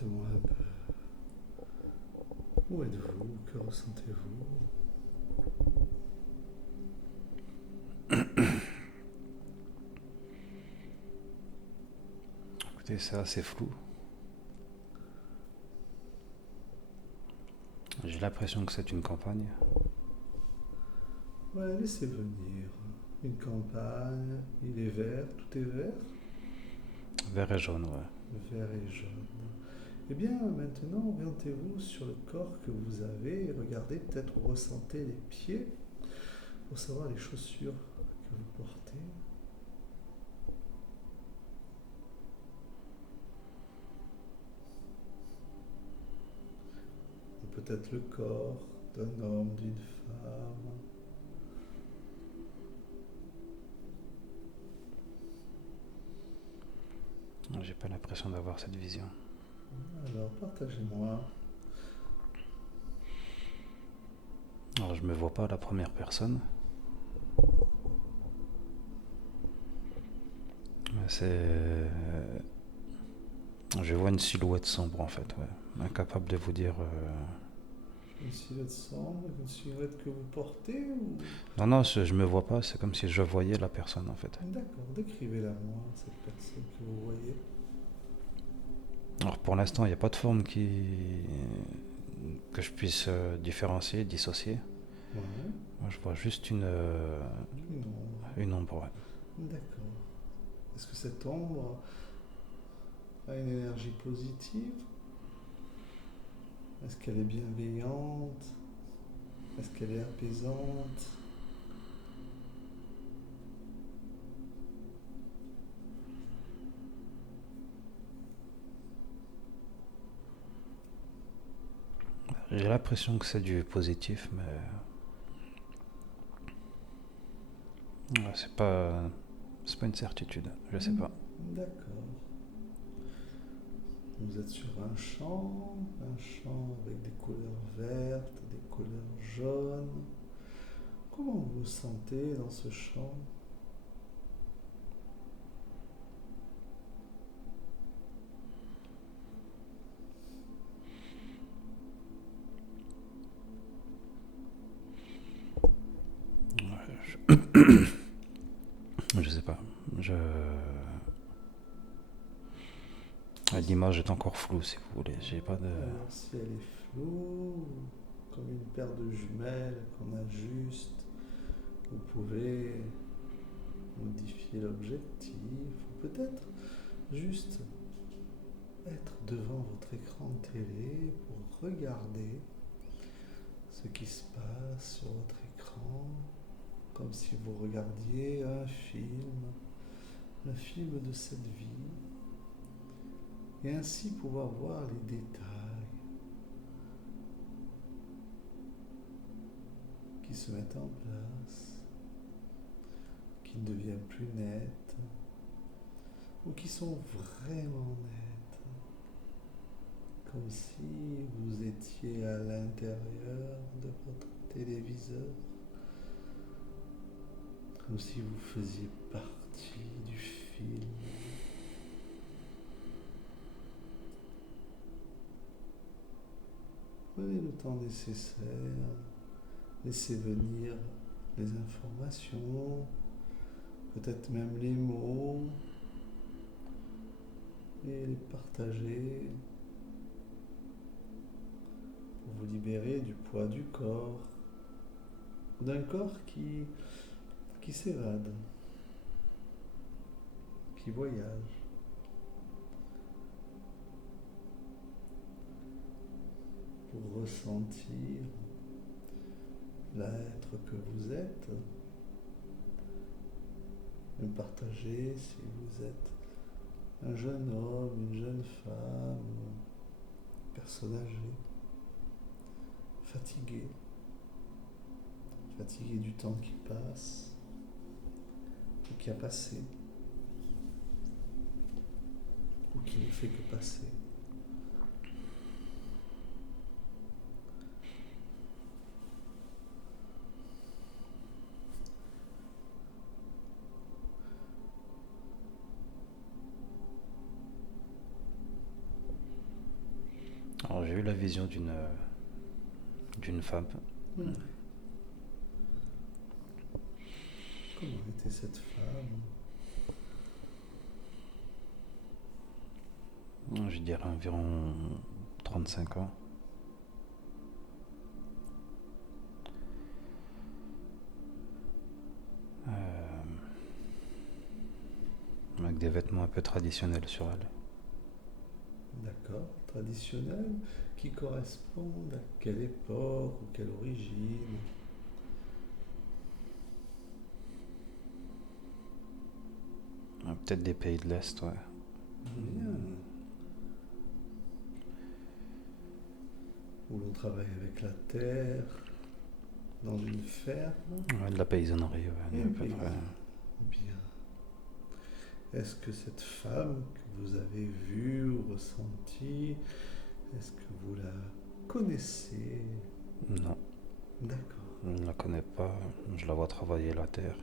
Dites-moi un peu, où êtes-vous? Que ressentez-vous? Écoutez, c'est assez flou. J'ai l'impression que c'est une campagne. Ouais, laissez venir. Une campagne, il est vert, tout est vert, Vert et jaune, ouais. vert et jaune. Eh bien, maintenant, orientez-vous sur le corps que vous avez et regardez, peut-être ressentez les pieds pour savoir les chaussures que vous portez. Ou peut-être le corps d'un homme, d'une femme. J'ai pas l'impression d'avoir cette vision. Alors, partagez-moi. Alors, je me vois pas à la première personne. Je vois une silhouette sombre en fait, ouais. Incapable de vous dire. Une silhouette sombre, une silhouette que vous portez ou... Non, non, je me vois pas, c'est comme si je voyais la personne en fait. D'accord, décrivez-la moi, cette personne que vous voyez. Alors pour l'instant, il n'y a pas de forme que je puisse différencier, dissocier. Ouais, Moi, je vois juste une ombre. une ombre, ouais. D'accord. Est-ce que cette ombre a une énergie positive? Est-ce qu'elle est bienveillante? Est-ce qu'elle est apaisante? J'ai l'impression que c'est du positif, mais ouais, c'est pas une certitude, je sais pas. D'accord. Vous êtes sur un champ avec des couleurs vertes, des couleurs jaunes. Comment vous vous sentez dans ce champ? Je sais pas. Je... Est-ce- L'image est encore floue, si vous voulez. J'ai pas de. Alors si elle est floue, comme une paire de jumelles qu'on ajuste, vous pouvez modifier l'objectif, ou peut-être juste être devant votre écran de télé pour regarder ce qui se passe sur votre écran, comme si vous regardiez un film de cette vie, et ainsi pouvoir voir les détails qui se mettent en place, qui deviennent plus nettes, ou qui sont vraiment nettes, comme si vous étiez à l'intérieur de votre téléviseur, comme si vous faisiez partie du film. Prenez le temps nécessaire, laissez venir les informations, peut-être même les mots, et les partager pour vous libérer du poids du corps, d'un corps qui s'évade, qui voyage, pour ressentir l'être que vous êtes, et partager si vous êtes un jeune homme, une jeune femme, une personne âgée, fatiguée, fatiguée du temps qui passe, ou qui a passé, ou qui ne fait que passer. vu la vision d'une femme. Hmm. Comment était cette femme? Je dirais environ 35 ans. Avec des vêtements un peu traditionnels sur elle. D'accord, traditionnelle, qui correspondent à quelle époque ou quelle origine? Peut-être des pays de l'Est, ouais. Bien. Où l'on travaille avec la terre, dans une ferme. Ouais, de la paysannerie, ouais, Et à peu puis, près. bien. Est-ce que cette femme que vous avez vue ou ressentie, est-ce que vous la connaissez? Non, D'accord. je ne la connais pas. Je la vois travailler la terre.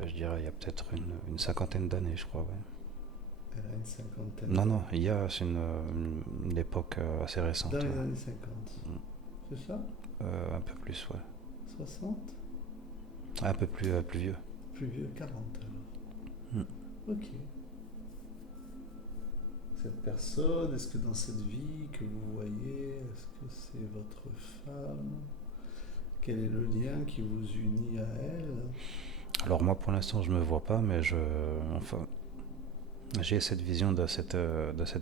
Je dirais il y a peut-être une cinquantaine d'années, je crois, ouais. Elle a une cinquantaine Non, d'années. non, c'est une époque assez récente. Dans les Ouais. années 50. Mm. C'est ça? Un peu plus, ouais. 60? Un peu plus vieux. Plus vieux, 40 alors. Ok. Cette personne, est-ce que dans cette vie que vous voyez, est-ce que c'est votre femme? Quel est le lien qui vous unit à elle? Alors moi, pour l'instant, je me vois pas, mais enfin, j'ai cette vision de cette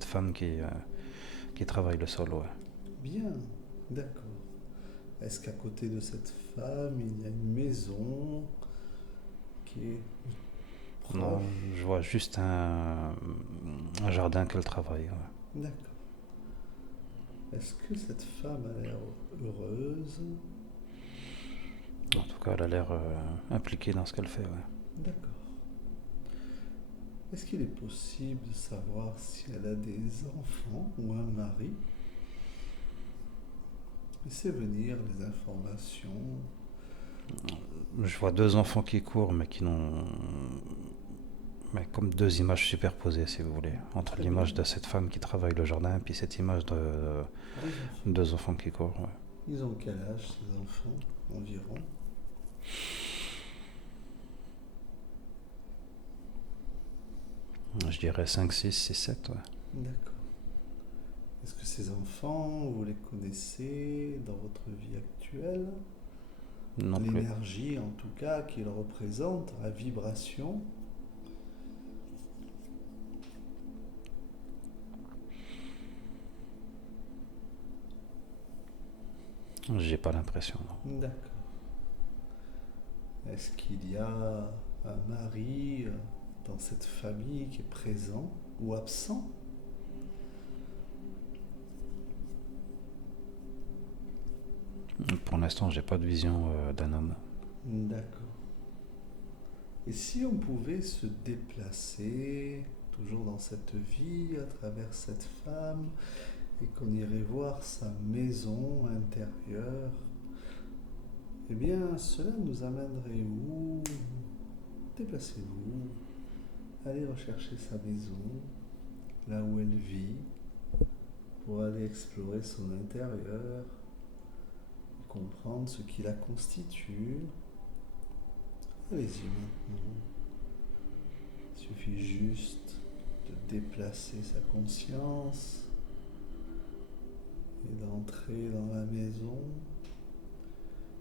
femme qui travaille le sol, ouais. Bien, d'accord. Est-ce qu'à côté de cette femme, il y a une maison qui est Non, proche? je vois juste un jardin qu'elle travaille, ouais. D'accord. Est-ce que cette femme a l'air heureuse? En tout cas, elle a l'air impliquée dans ce qu'elle fait, ouais. D'accord. Est-ce qu'il est possible de savoir si elle a des enfants ou un mari? Laissez venir les informations. Je vois deux enfants qui courent, mais comme deux images superposées, si vous voulez, entre Très l'image bien. de cette femme qui travaille le jardin et puis cette image de Des enfants. deux enfants qui courent, ouais. Ils ont quel âge ces enfants environ? Je dirais 5, 6, 6, 7, ouais. D'accord. Est-ce que ces enfants, vous les connaissez dans votre vie actuelle? Non plus. L'énergie en tout cas qu'ils représentent, la vibration. J'ai pas l'impression, non. D'accord. Est-ce qu'il y a un mari dans cette famille qui est présent ou absent? Pour l'instant, j'ai pas de vision d'un homme. D'accord. Et si on pouvait se déplacer, toujours dans cette vie, à travers cette femme, et qu'on irait voir sa maison intérieure, eh bien, cela nous amènerait où? Déplacez-vous, allez rechercher sa maison, là où elle vit, pour aller explorer son intérieur, et comprendre ce qui la constitue. Allez-y maintenant. Il suffit juste de déplacer sa conscience et d'entrer dans la maison.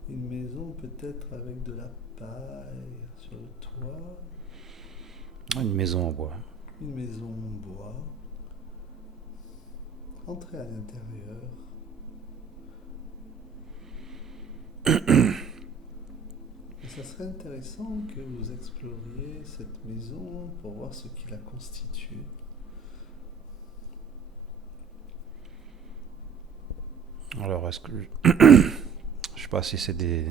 Une maison peut-être avec de la paille sur le toit. Une maison en bois. Une maison en bois. Entrez à l'intérieur. Et ça serait intéressant que vous exploriez cette maison pour voir ce qui la constitue. Alors, est-ce que... Je sais pas si c'est des...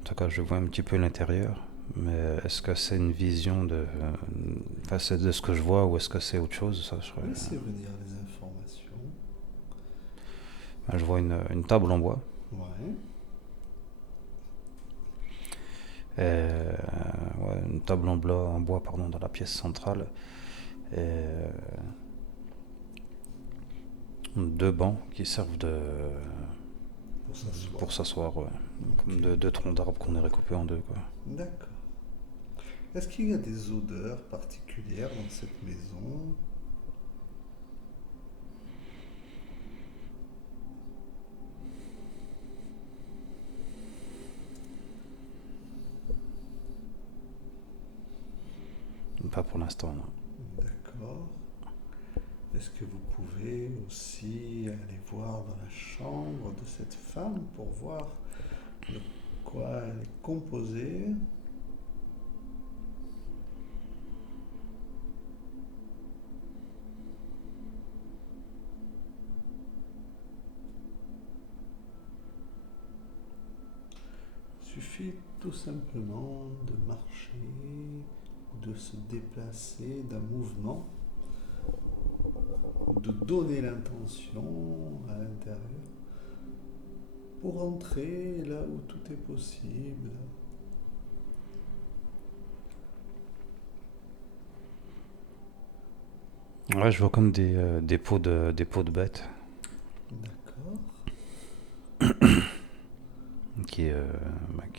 En tout cas, je vois un petit peu l'intérieur, mais est-ce que c'est une vision de... Enfin, c'est de ce que je vois ou est-ce que c'est autre chose? Ça, Laissez venir les informations. Je vois une table en bois. Ouais. Ouais, une table en bois, pardon, dans la pièce centrale. Et 2 bancs qui servent Pour s'asseoir. pour s'asseoir, ouais. Comme deux troncs d'arbres qu'on est recoupés en deux, quoi. D'accord. Est-ce qu'il y a des odeurs particulières dans cette maison? Pas pour l'instant, non. D'accord. Est-ce que vous pouvez aussi aller voir dans la chambre de cette femme pour voir de quoi elle est composée? Il suffit tout simplement de marcher, de se déplacer d'un mouvement, de donner l'intention à l'intérieur pour entrer là où tout est possible. Ouais, je vois comme des pots de bêtes D'accord. qui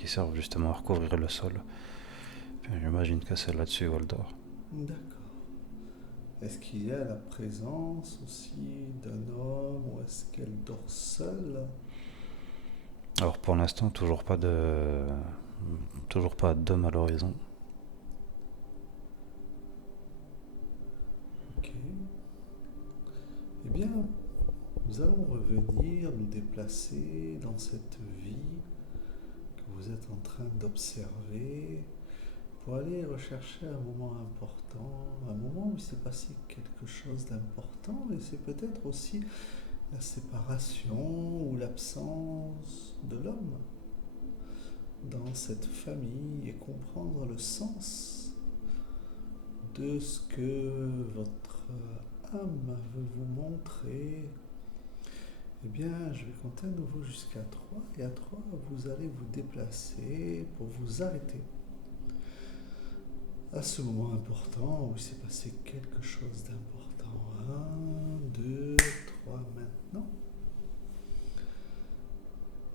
servent justement à recouvrir le sol. Puis j'imagine que c'est là-dessus où elle dort. D'accord. Est-ce qu'il y a la présence aussi d'un homme ou est-ce qu'elle dort seule? Alors pour l'instant, toujours pas d'homme à l'horizon. Ok. Eh bien, nous allons revenir nous déplacer dans cette vie que vous êtes en train d'observer pour aller rechercher un moment important, un moment où il s'est passé quelque chose d'important et c'est peut-être aussi la séparation ou l'absence de l'homme dans cette famille et comprendre le sens de ce que votre âme veut vous montrer. Eh bien, je vais compter à nouveau jusqu'à 3 et à 3, vous allez vous déplacer pour vous arrêter à ce moment important où il s'est passé quelque chose d'important. 1, 2, 3, maintenant.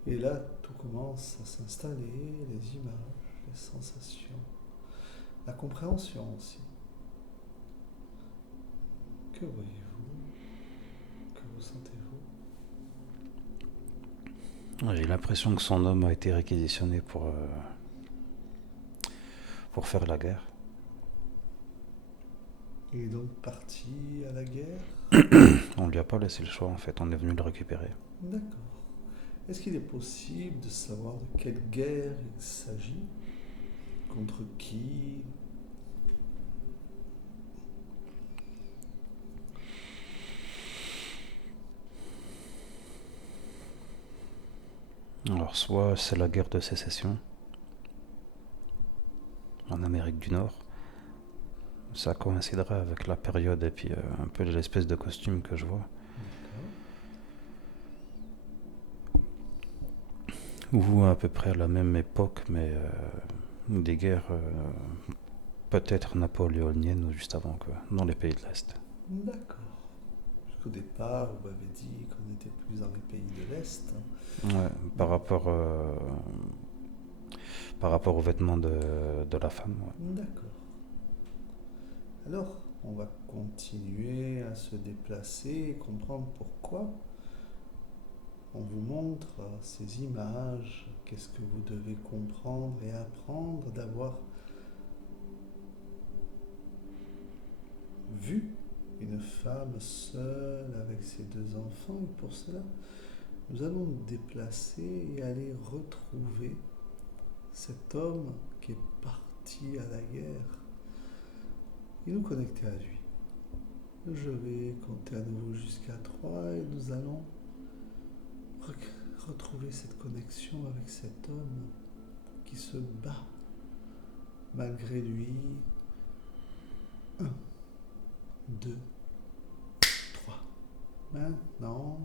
Et là, tout commence à s'installer, les images, les sensations, la compréhension aussi. Que voyez-vous? Que ressentez-vous? J'ai l'impression que son homme a été réquisitionné pour faire la guerre. Il est donc parti à la guerre? On lui a pas laissé le choix en fait, on est venu le récupérer. D'accord. Est-ce qu'il est possible de savoir de quelle guerre il s'agit? Contre qui? Alors soit c'est la guerre de sécession en Amérique du Nord, ça coïnciderait avec la période et puis un peu l'espèce de costume que je vois. D'accord. Ou à peu près à la même époque, mais des guerres peut-être napoléoniennes ou juste avant, quoi, dans les pays de l'Est. D'accord. Jusqu'au départ, vous m'avez dit qu'on était plus dans les pays de l'Est. Ouais, par rapport aux vêtements de la femme. Ouais. D'accord. Alors, on va continuer à se déplacer et comprendre pourquoi on vous montre ces images. Qu'est-ce que vous devez comprendre et apprendre d'avoir vu une femme seule avec ses 2 enfants. Et pour cela, nous allons nous déplacer et aller retrouver cet homme qui est parti à la guerre et nous connecter à lui. Je vais compter à nouveau jusqu'à 3 et nous allons retrouver cette connexion avec cet homme qui se bat malgré lui. 1, 2, 3. Maintenant,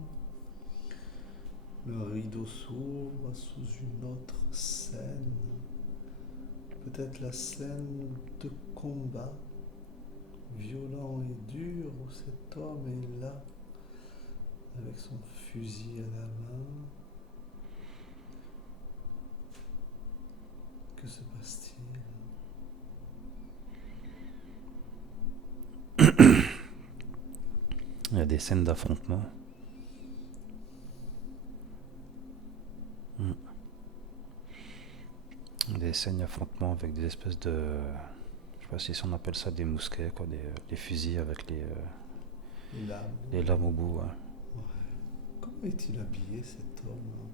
le rideau s'ouvre sous une autre scène. Peut-être la scène de combat violent et dur où cet homme est là avec son fusil à la main. Que se passe-t-il? Il y a des scènes d'affrontement. Des scènes d'affrontement avec des espèces de... Je sais pas si on appelle ça des mousquets, quoi, des fusils avec L'âme. les lames au bout. Ouais. Ouais. Comment est-il habillé cet homme?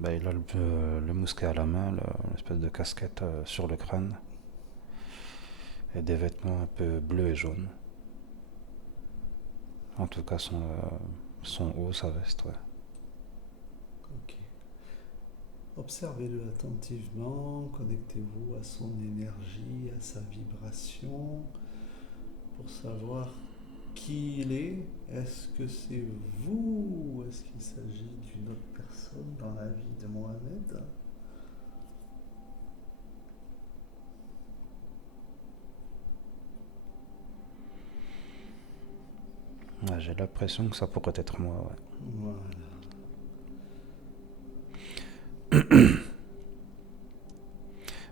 Bah, il a le mousquet à la main, l'espèce de casquette sur le crâne, et des vêtements un peu bleus et jaunes. En tout cas, son haut, sa veste, ouais. Ok. Observez-le attentivement, connectez-vous à son énergie, à sa vibration, pour savoir qui il est. Est-ce que c'est vous ou est-ce qu'il s'agit d'une autre personne dans la vie de Mohamed? Ouais, j'ai l'impression que ça pourrait être moi, ouais. Voilà.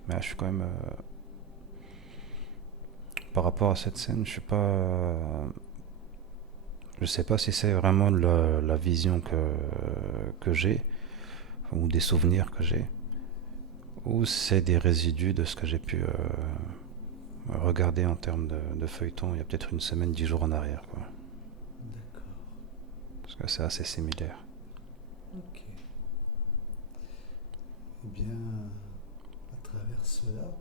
Mais je suis quand même... par rapport à cette scène, je suis pas... je sais pas si c'est vraiment la vision que j'ai, ou des souvenirs que j'ai, ou c'est des résidus de ce que j'ai pu regarder en termes de feuilleton il y a peut-être une semaine, 10 jours en arrière, quoi. D'accord. Parce que c'est assez similaire. Ok. Eh bien, à travers cela,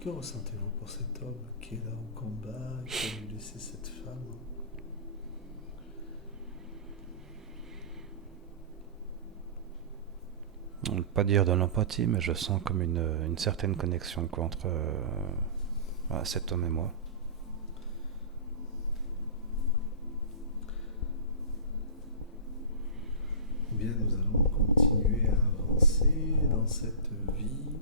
que ressentez-vous pour cet homme qui est là au combat, qui a dû laisser cette femme? On ne peut pas dire de l'empathie, mais je sens comme une certaine connexion, quoi, entre cet homme et moi. Eh bien, nous allons continuer à avancer dans cette vie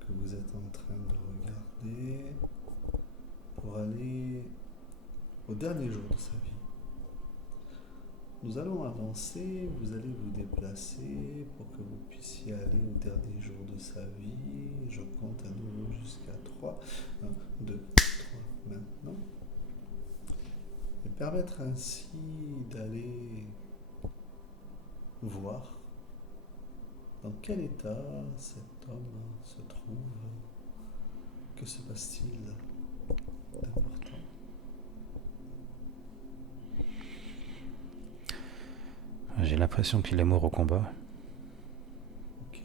que vous êtes en train de regarder pour aller au dernier jour de sa vie. Nous allons avancer, vous allez vous déplacer pour que vous puissiez aller au dernier jour de sa vie. Je compte à nouveau jusqu'à 3. 1, 2, 3 maintenant. Et permettre ainsi d'aller voir dans quel état cet homme se trouve. Que se passe-t-il d'important? J'ai l'impression qu'il est mort au combat. Ok.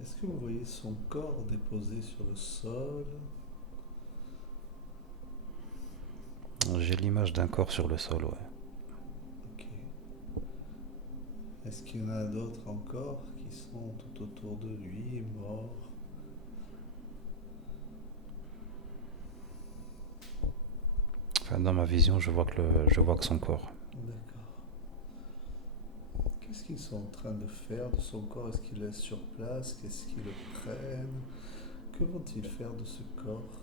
Est-ce que vous voyez son corps déposé sur le sol? J'ai l'image d'un corps sur le sol, ouais. Ok. Est-ce qu'il y en a d'autres encore qui sont tout autour de lui, morts? Enfin, dans ma vision, je vois que son corps. D'accord. Qu'est-ce qu'ils sont en train de faire de son corps? Est-ce qu'ils le laissent sur place? Qu'est-ce qu'ils le prennent? Que vont-ils faire de ce corps?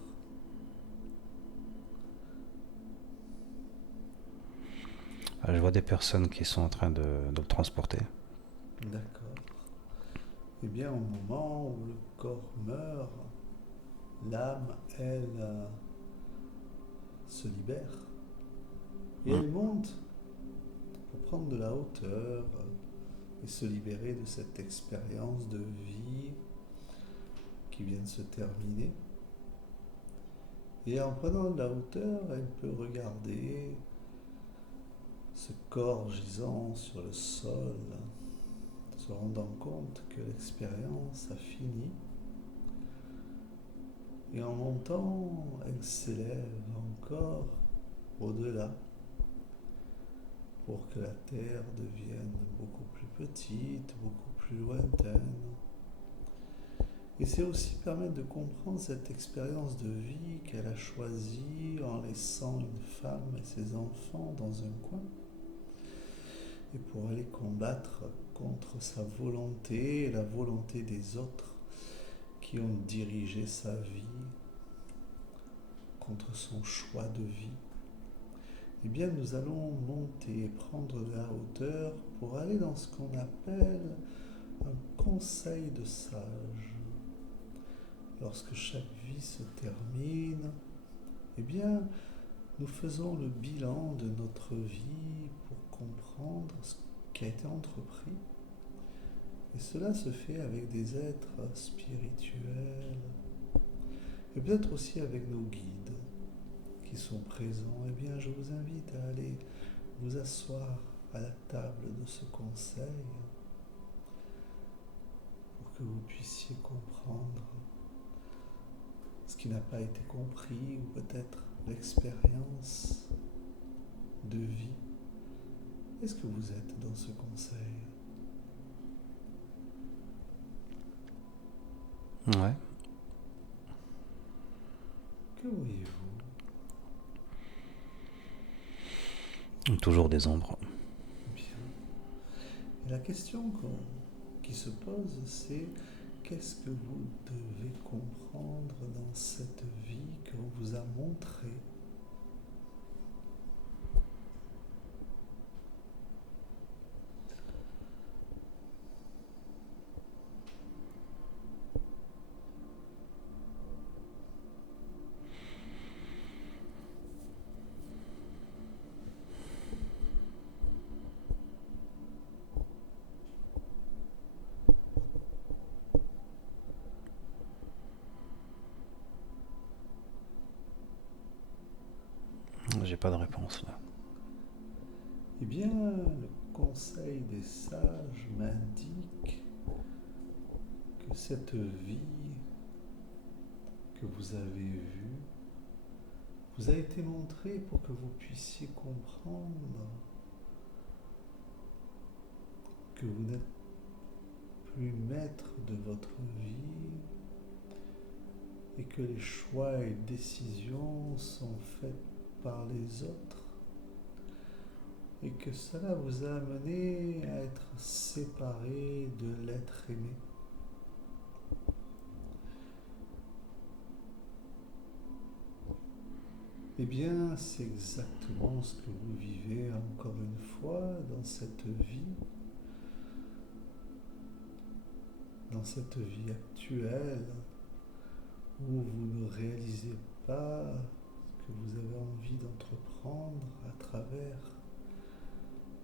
Je vois des personnes qui sont en train de le transporter. D'accord. Eh bien, au moment où le corps meurt, l'âme, elle, se libère. Et elle monte pour prendre de la hauteur et se libérer de cette expérience de vie qui vient de se terminer. Et en prenant de la hauteur, elle peut regarder ce corps gisant sur le sol, se rendant compte que l'expérience a fini. Et en montant, elle s'élève encore au-delà pour que la Terre devienne beaucoup plus petite, beaucoup plus lointaine. Et c'est aussi permettre de comprendre cette expérience de vie qu'elle a choisie en laissant une femme et ses enfants dans un coin. et pour aller combattre contre sa volonté et la volonté des autres qui ont dirigé sa vie, contre son choix de vie, eh bien nous allons monter et prendre de la hauteur pour aller dans ce qu'on appelle un conseil de sage. Lorsque chaque vie se termine, eh bien nous faisons le bilan de notre vie pour comprendre ce qui a été entrepris. Et cela se fait avec des êtres spirituels et peut-être aussi avec nos guides qui sont présents. Eh bien, je vous invite à aller vous asseoir à la table de ce conseil pour que vous puissiez comprendre ce qui n'a pas été compris ou peut-être l'expérience de vie. Est-ce que vous êtes dans ce conseil ? Ouais. Que voyez-vous ? Toujours des ombres. Bien. Et la question qui se pose, c'est qu'est-ce que vous devez comprendre dans cette vie qu'on vous a montrée ? J'ai pas de réponse là. Eh bien, le conseil des sages m'indique que cette vie que vous avez vue vous a été montrée pour que vous puissiez comprendre que vous n'êtes plus maître de votre vie et que les choix et décisions sont faits par les autres et que cela vous a amené à être séparé de l'être aimé. Eh bien, c'est exactement ce que vous vivez encore une fois dans cette vie actuelle où vous ne réalisez pas ce que vous avez envie d'entreprendre à travers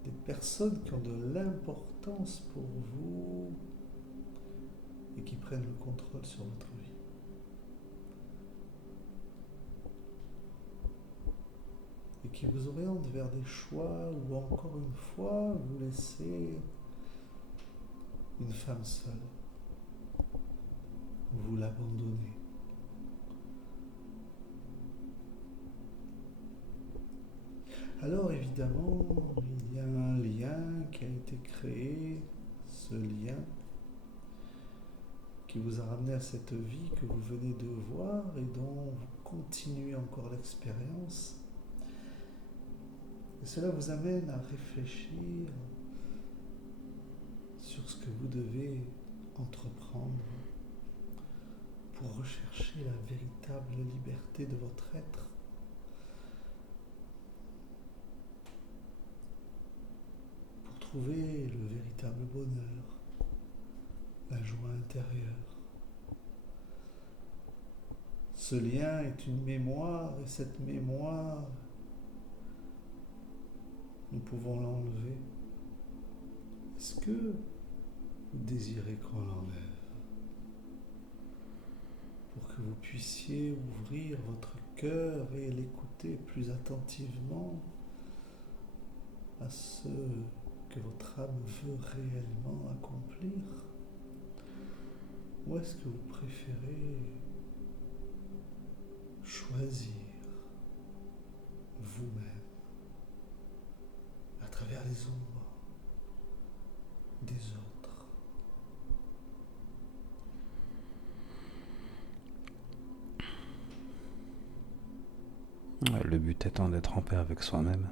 des personnes qui ont de l'importance pour vous et qui prennent le contrôle sur votre vie. Et qui vous orientent vers des choix où encore une fois vous laissez une femme seule. Vous l'abandonnez. Alors évidemment, il y a un lien qui a été créé, ce lien qui vous a ramené à cette vie que vous venez de voir et dont vous continuez encore l'expérience. Et cela vous amène à réfléchir sur ce que vous devez entreprendre pour rechercher la véritable liberté de votre être. Pour trouver le véritable bonheur, la joie intérieure. Ce lien est une mémoire et cette mémoire, nous pouvons l'enlever. Est-ce que vous désirez qu'on l'enlève ? Pour que vous puissiez ouvrir votre cœur et l'écouter plus attentivement à ce que votre âme veut réellement accomplir ? Ou est-ce que vous préférez choisir vous-même à travers les ombres des autres ? Le but étant d'être en paix avec soi-même.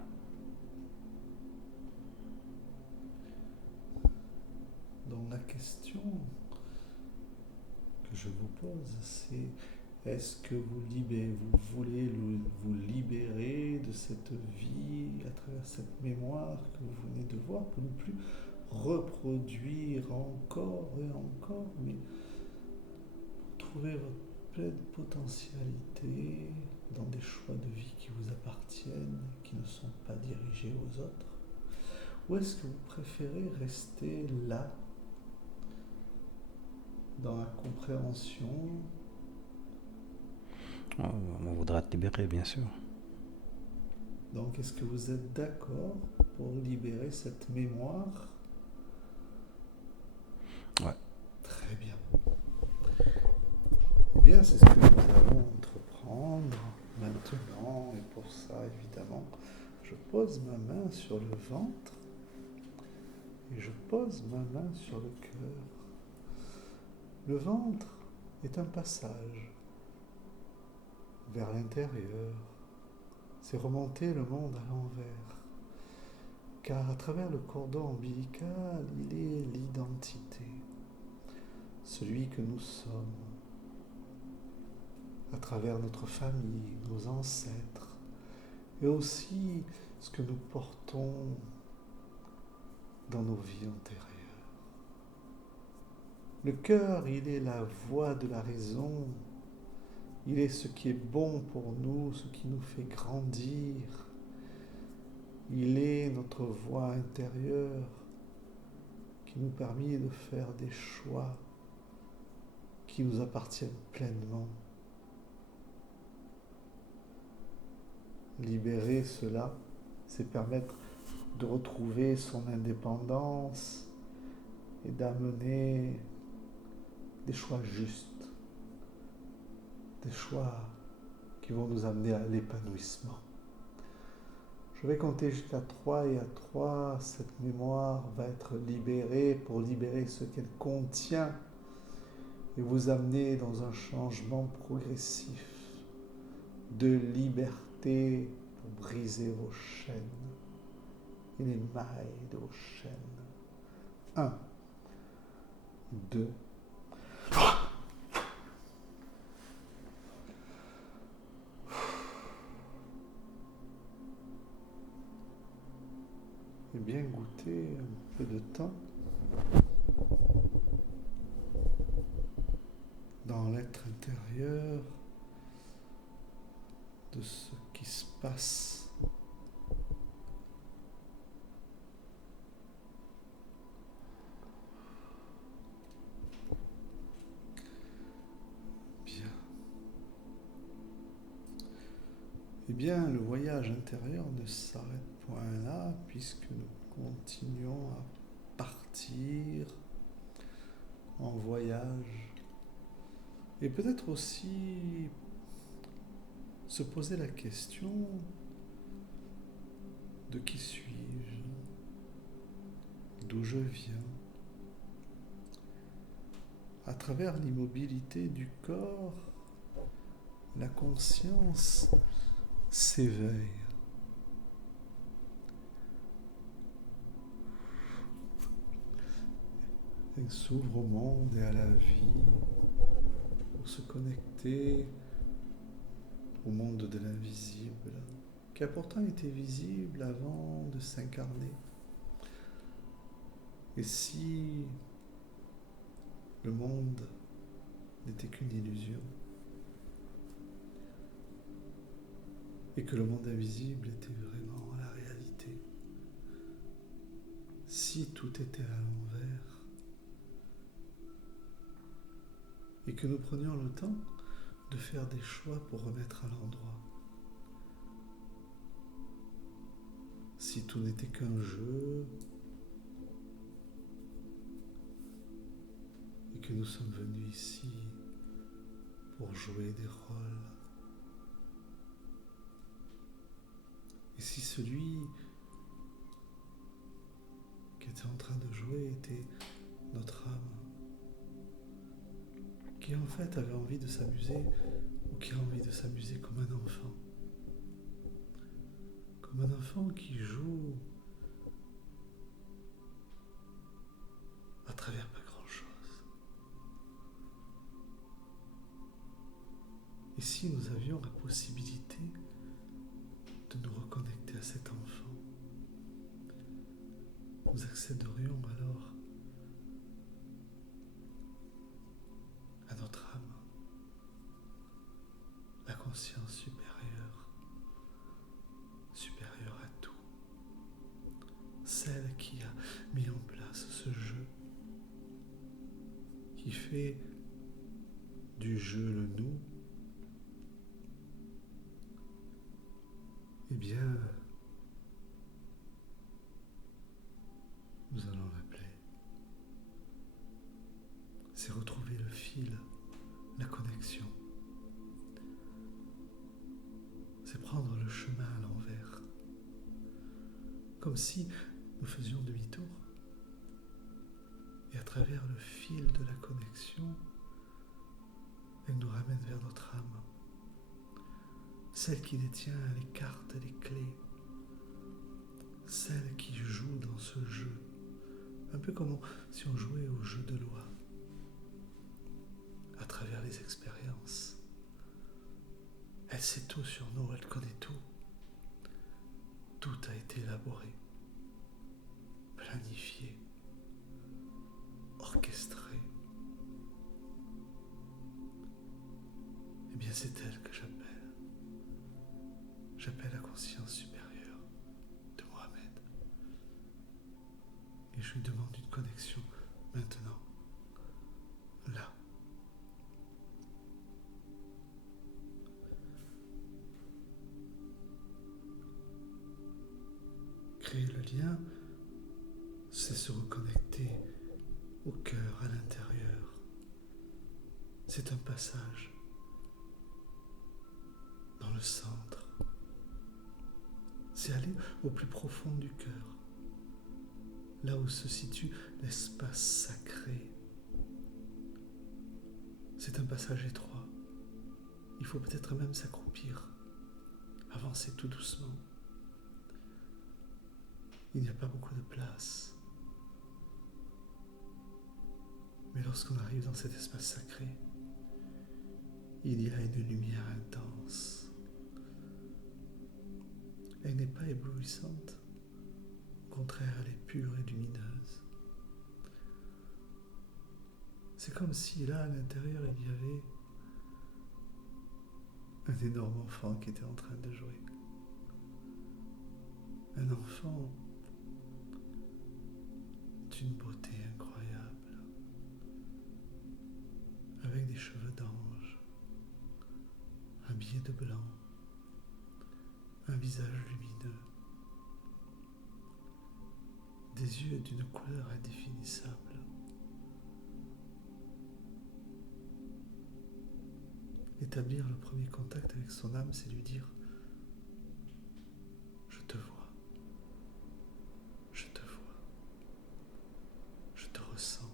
question que je vous pose, c'est est-ce que vous voulez vous libérer de cette vie à travers cette mémoire que vous venez de voir pour ne plus reproduire encore et encore, mais trouver votre pleine potentialité dans des choix de vie qui vous appartiennent, qui ne sont pas dirigés aux autres? Ou est-ce que vous préférez rester là, dans la compréhension? On voudra te libérer, bien sûr. Donc, est-ce que vous êtes d'accord pour libérer cette mémoire? Ouais. Très bien. Eh bien, c'est ce que nous allons entreprendre maintenant. Et pour ça, évidemment, je pose ma main sur le ventre et je pose ma main sur le cœur. Le ventre est un passage vers l'intérieur. C'est remonter le monde à l'envers. Car à travers le cordon ombilical, il est l'identité, celui que nous sommes, à travers notre famille, nos ancêtres, et aussi ce que nous portons dans nos vies antérieures. Le cœur, il est la voix de la raison, il est ce qui est bon pour nous, ce qui nous fait grandir. Il est notre voix intérieure qui nous permet de faire des choix qui nous appartiennent pleinement. Libérer cela, c'est permettre de retrouver son indépendance et d'amener des choix justes, des choix qui vont nous amener à l'épanouissement. Je vais compter jusqu'à 3 et à 3, cette mémoire va être libérée pour libérer ce qu'elle contient et vous amener dans un changement progressif de liberté pour briser vos chaînes et les mailles de vos chaînes. 1, 2, et bien goûter un peu de temps dans l'être intérieur de ce qui se passe. Bien. Eh bien, le voyage intérieur ne s'arrête point là, puisque nous continuons à partir en voyage. Et peut-être aussi se poser la question de qui suis-je, d'où je viens. À travers l'immobilité du corps, la conscience s'éveille. Elle s'ouvre au monde et à la vie pour se connecter au monde de l'invisible, qui a pourtant été visible avant de s'incarner. Et si le monde n'était qu'une illusion, et que le monde invisible était vraiment la réalité, si tout était à l'envers, et que nous prenions le temps de faire des choix pour remettre à l'endroit, si tout n'était qu'un jeu, et que nous sommes venus ici pour jouer des rôles. Et si celui qui était en train de jouer était notre âme, qui en fait avait envie de s'amuser, ou qui a envie de s'amuser comme un enfant. Comme un enfant qui joue à travers pas grand-chose. Et si nous avions la possibilité de nous reconnecter à cet enfant, nous accéderions alors à notre âme, la conscience supérieure, supérieure à tout, celle qui a mis en place ce jeu, qui fait du jeu le nous. Eh bien, nous allons l'appeler. C'est retrouver le fil, la connexion. C'est prendre le chemin à l'envers. Comme si nous faisions demi-tour. Et à travers le fil de la connexion, elle nous ramène vers notre âme. Celle qui détient les cartes, les clés. Celle qui joue dans ce jeu. Un peu comme si on jouait au jeu de loi. À travers les expériences. Elle sait tout sur nous, elle connaît tout. Tout a été élaboré, planifié, orchestré. Eh bien, c'est elle que j'appelle. J'appelle la conscience supérieure de Mohamed. Et je lui demande une connexion maintenant, là. Créer le lien, c'est se reconnecter au cœur, à l'intérieur. C'est un passage dans le centre. C'est aller au plus profond du cœur, là où se situe l'espace sacré. C'est un passage étroit. Il faut peut-être même s'accroupir, avancer tout doucement. Il n'y a pas beaucoup de place. Mais lorsqu'on arrive dans cet espace sacré, il y a une lumière intense. Elle n'est pas éblouissante. Au contraire, elle est pure et lumineuse. C'est comme si là, à l'intérieur, il y avait un énorme enfant qui était en train de jouer. Un enfant d'une beauté incroyable, avec des cheveux d'ange, habillé de blanc, un visage lumineux, des yeux d'une couleur indéfinissable. Établir le premier contact avec son âme, c'est lui dire « Je te vois, je te vois, je te ressens,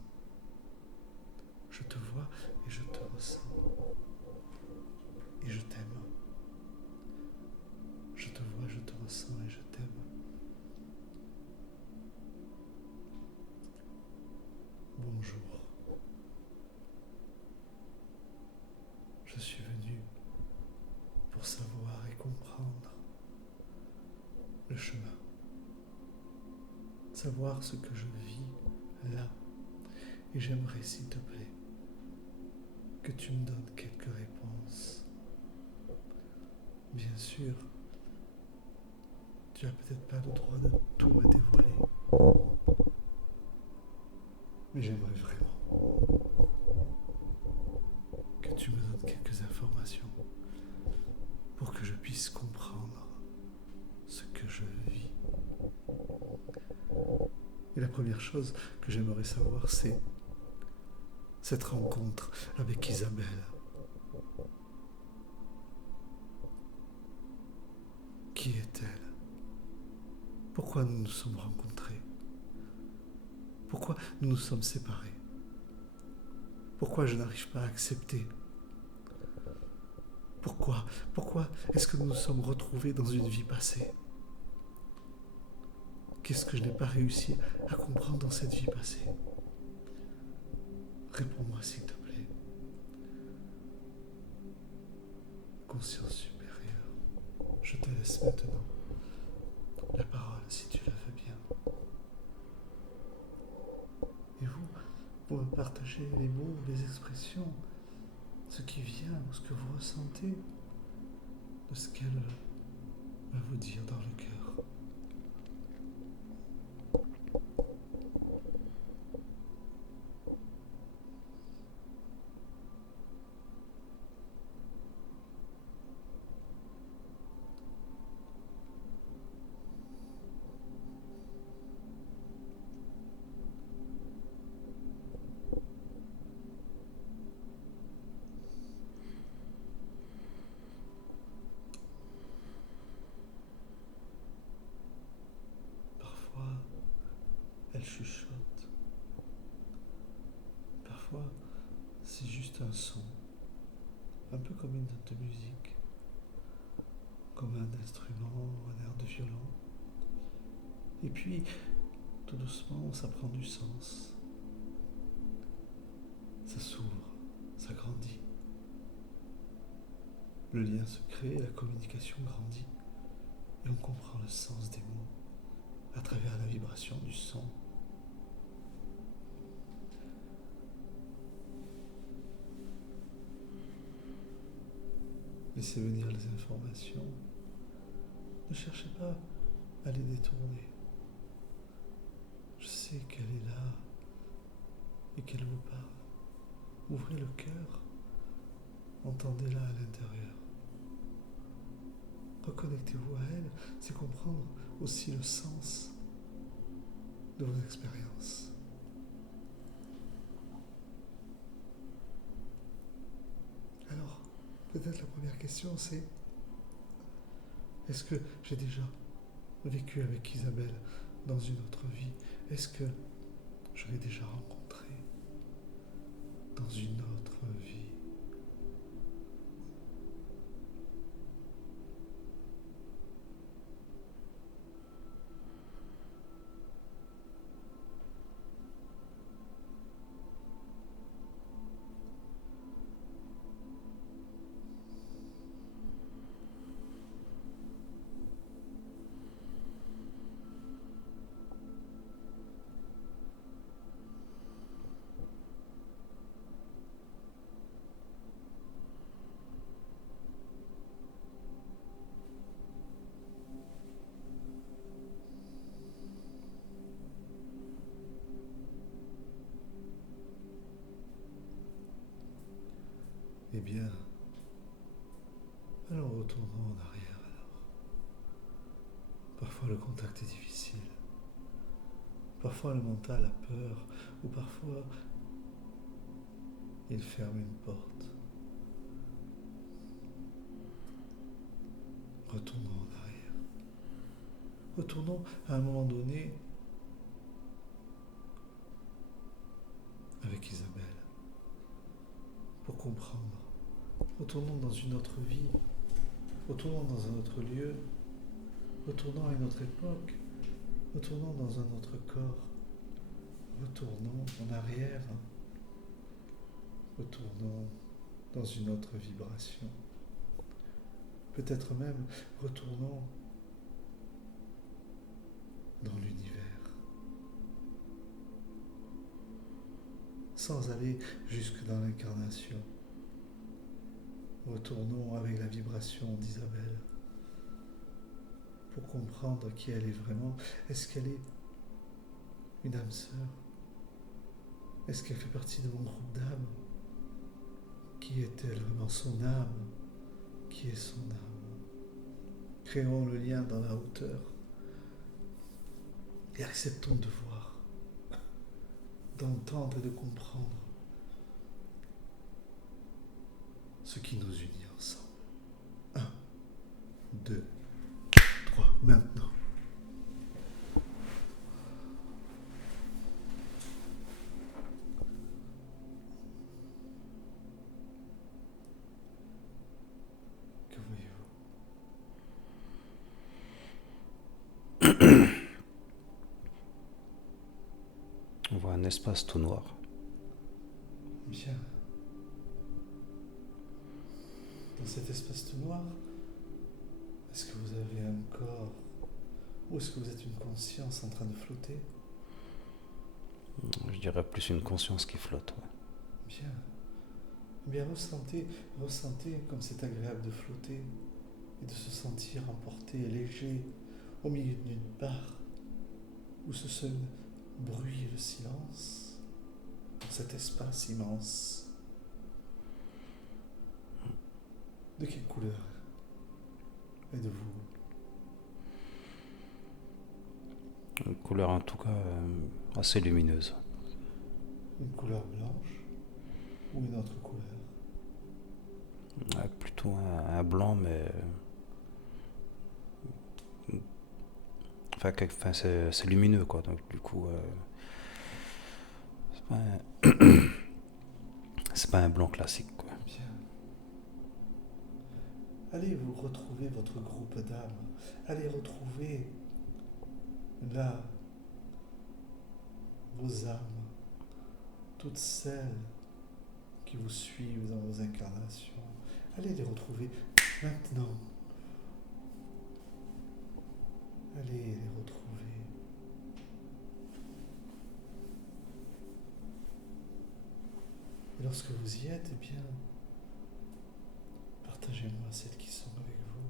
je te vois et je te ressens, et je t'aime. Je te vois, je te ressens et je t'aime. » Bonjour. Je suis venu pour savoir et comprendre le chemin. Savoir ce que je vis là. Et j'aimerais, s'il te plaît, que tu me donnes quelques réponses. Bien sûr, tu n'as peut-être pas le droit de tout me dévoiler. Mais j'aimerais vraiment que tu me donnes quelques informations pour que je puisse comprendre ce que je vis. Et la première chose que j'aimerais savoir, c'est cette rencontre avec Isabelle. Qui est-elle? Pourquoi nous nous sommes rencontrés? Pourquoi nous nous sommes séparés? Pourquoi je n'arrive pas à accepter? Pourquoi est-ce que nous nous sommes retrouvés dans une vie passée? Qu'est-ce que je n'ai pas réussi à comprendre dans cette vie passée? Réponds-moi, s'il te plaît. Conscience supérieure, je te laisse maintenant la parole si tu le veux bien. Et vous me partagez les mots, les expressions, ce qui vient ou ce que vous ressentez de ce qu'elle va vous dire dans le cœur. Parfois, elle chuchote. Parfois, c'est juste un son, un peu comme une note de musique, comme un instrument ou un air de violon. Et puis, tout doucement, ça prend du sens. Ça s'ouvre, ça grandit. Le lien se crée, la communication grandit. Et on comprend le sens des mots à travers la vibration du son. Laissez venir les informations. Ne cherchez pas à les détourner. Je sais qu'elle est là et qu'elle vous parle. Ouvrez le cœur, entendez-la à l'intérieur. Reconnectez-vous à elle, c'est comprendre aussi le sens de vos expériences. Alors, peut-être la première question c'est, est-ce que j'ai déjà vécu avec Isabelle dans une autre vie? Est-ce que je l'ai déjà rencontrée dans une autre vie? Eh bien, alors retournons en arrière alors. Parfois le contact est difficile. Parfois le mental a peur. Ou parfois il ferme une porte. Retournons en arrière. Retournons à un moment donné avec Isabelle pour comprendre. Retournons dans une autre vie. Retournons dans un autre lieu. Retournons à une autre époque. Retournons dans un autre corps. Retournons en arrière. Retournons dans une autre vibration. Peut-être même retournons dans l'univers. Sans aller jusque dans l'incarnation. Retournons avec la vibration d'Isabelle pour comprendre qui elle est vraiment. Est-ce qu'elle est une âme sœur? Est-ce qu'elle fait partie de mon groupe d'âmes? Qui est-elle vraiment? Son âme? Qui est son âme? Créons le lien dans la hauteur et acceptons de voir, d'entendre et de comprendre ce qui nous unit ensemble. 1, 2, 3, maintenant. Que voyez-vous? On voit un espace tout noir. Bien. Dans cet espace tout noir, est-ce que vous avez un corps ou est-ce que vous êtes une conscience en train de flotter? Je dirais plus une conscience qui flotte. Ouais. Bien. Eh bien, ressentez comme c'est agréable de flotter et de se sentir emporté et léger au milieu de nulle part où ce seul bruit et le silence dans cet espace immense. De quelle couleur êtes-vous? Une couleur en tout cas assez lumineuse. Une couleur blanche ou une autre couleur? Plutôt un blanc, mais enfin, c'est lumineux, quoi. Donc du coup, c'est pas c'est pas un blanc classique, quoi. Bien. Allez vous retrouver votre groupe d'âmes. Allez retrouver là vos âmes, toutes celles qui vous suivent dans vos incarnations. Allez les retrouver maintenant. Allez les retrouver. Et lorsque vous y êtes, eh bien, partagez-moi celles qui sont avec vous,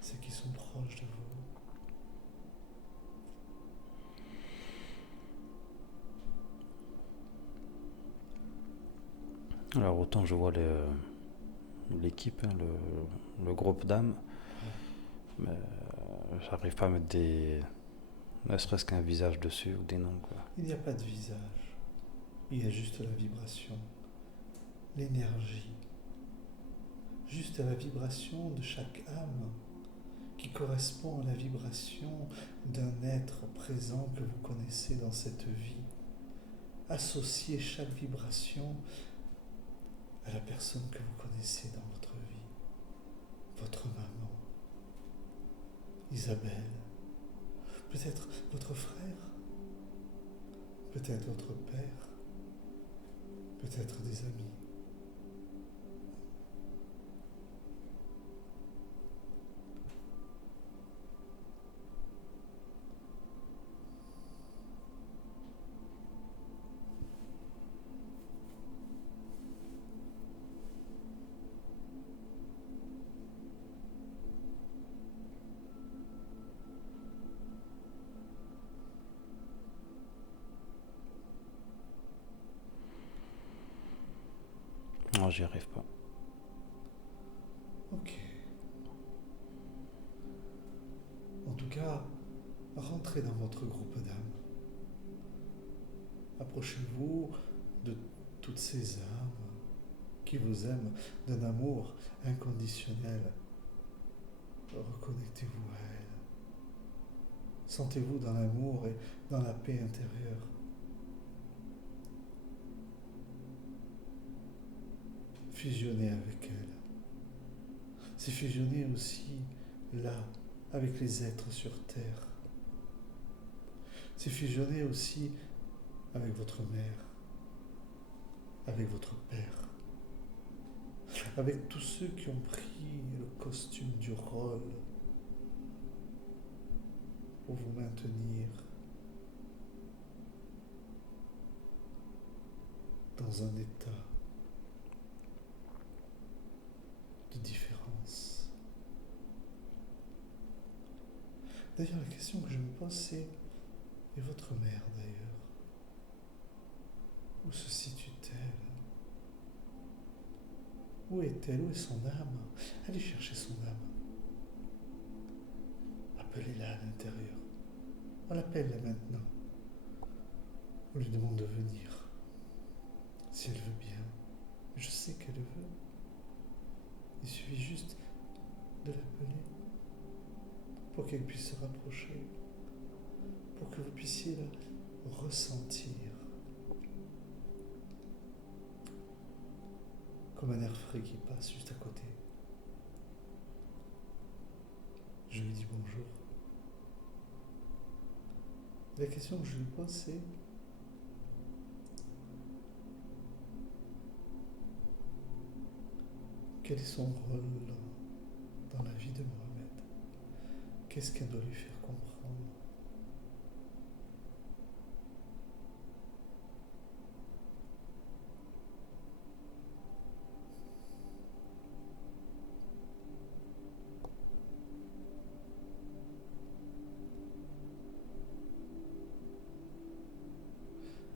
celles qui sont proches de vous. Alors autant je vois l'équipe, hein, le groupe d'âmes, mais j'arrive pas à mettre ne serait-ce qu'un visage dessus ou des noms, quoi. Il n'y a pas de visage, il y a juste la vibration, l'énergie, juste la vibration de chaque âme qui correspond à la vibration d'un être présent que vous connaissez dans cette vie. Associez chaque vibration à la personne que vous connaissez dans votre vie, votre maman, Isabelle, peut-être votre frère, peut-être votre père, peut-être des amis. Non, j'y arrive pas. Ok. En tout cas, rentrez dans votre groupe d'âmes. Approchez-vous de toutes ces âmes qui vous aiment d'un amour inconditionnel. Reconnectez-vous à elles. Sentez-vous dans l'amour et dans la paix intérieure. Fusionnez avec elles. C'est fusionner aussi là avec les êtres sur Terre. C'est fusionner aussi avec votre mère, avec votre père, avec tous ceux qui ont pris le costume du rôle pour vous maintenir dans un état de différence. D'ailleurs, la question que je me pose, c'est, et votre mère d'ailleurs, où se situe-t-elle? Où est-elle? Où est son âme? Allez chercher son âme. Appelez-la à l'intérieur. On l'appelle là maintenant. On lui demande de venir. Si elle veut bien. Je sais qu'elle veut. Il suffit juste de l'appeler pour qu'elle puisse se rapprocher, pour que vous puissiez la ressentir comme un air frais qui passe juste à côté. Je lui dis bonjour. La question que je lui pose, c'est: Quel est son rôle dans la vie de Mohamed? Qu'est-ce qu'elle doit lui faire comprendre?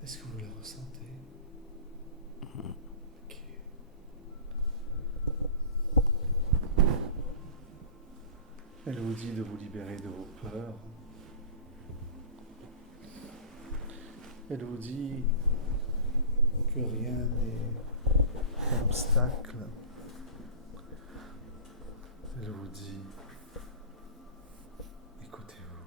Est-ce que vous la ressentez? Ok. Elle vous dit de vous libérer de vos peurs. Elle vous dit que rien n'est un obstacle. Elle vous dit, écoutez-vous.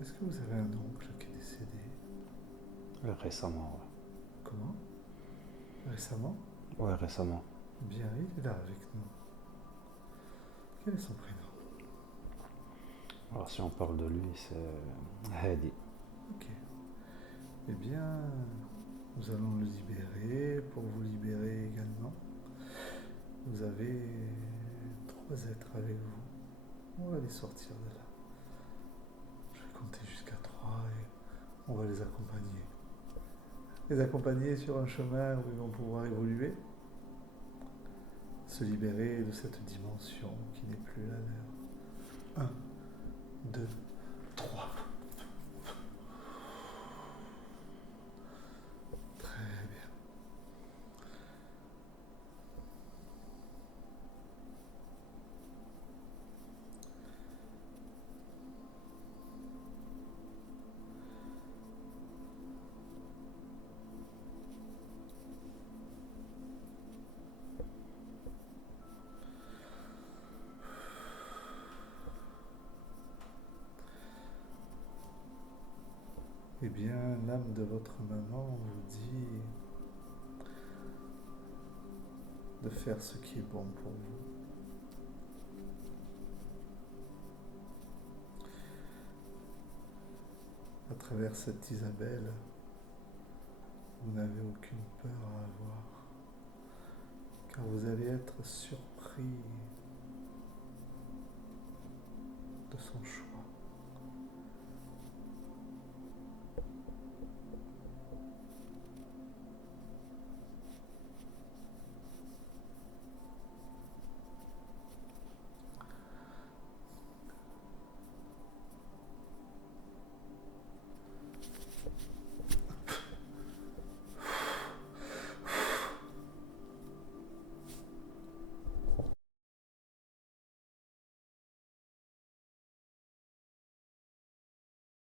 Est-ce que vous avez un oncle qui est décédé? Récemment, ouais. Comment? Récemment? Ouais, récemment. Bien, il est là avec nous. Quel est son prénom? Alors, si on parle de lui, c'est Hadi. Ok. Eh bien, nous allons le libérer. Pour vous libérer également, vous avez 3 êtres avec vous. On va les sortir de là. Je vais compter jusqu'à 3 et on va les accompagner. Les accompagner sur un chemin où ils vont pouvoir évoluer, se libérer de cette dimension qui n'est plus la leur. 1, 2, 3. Très bien. Eh bien, l'âme de votre maman vous dit de faire ce qui est bon pour vous. À travers cette Isabelle, vous n'avez aucune peur à avoir, car vous allez être surpris de son choix.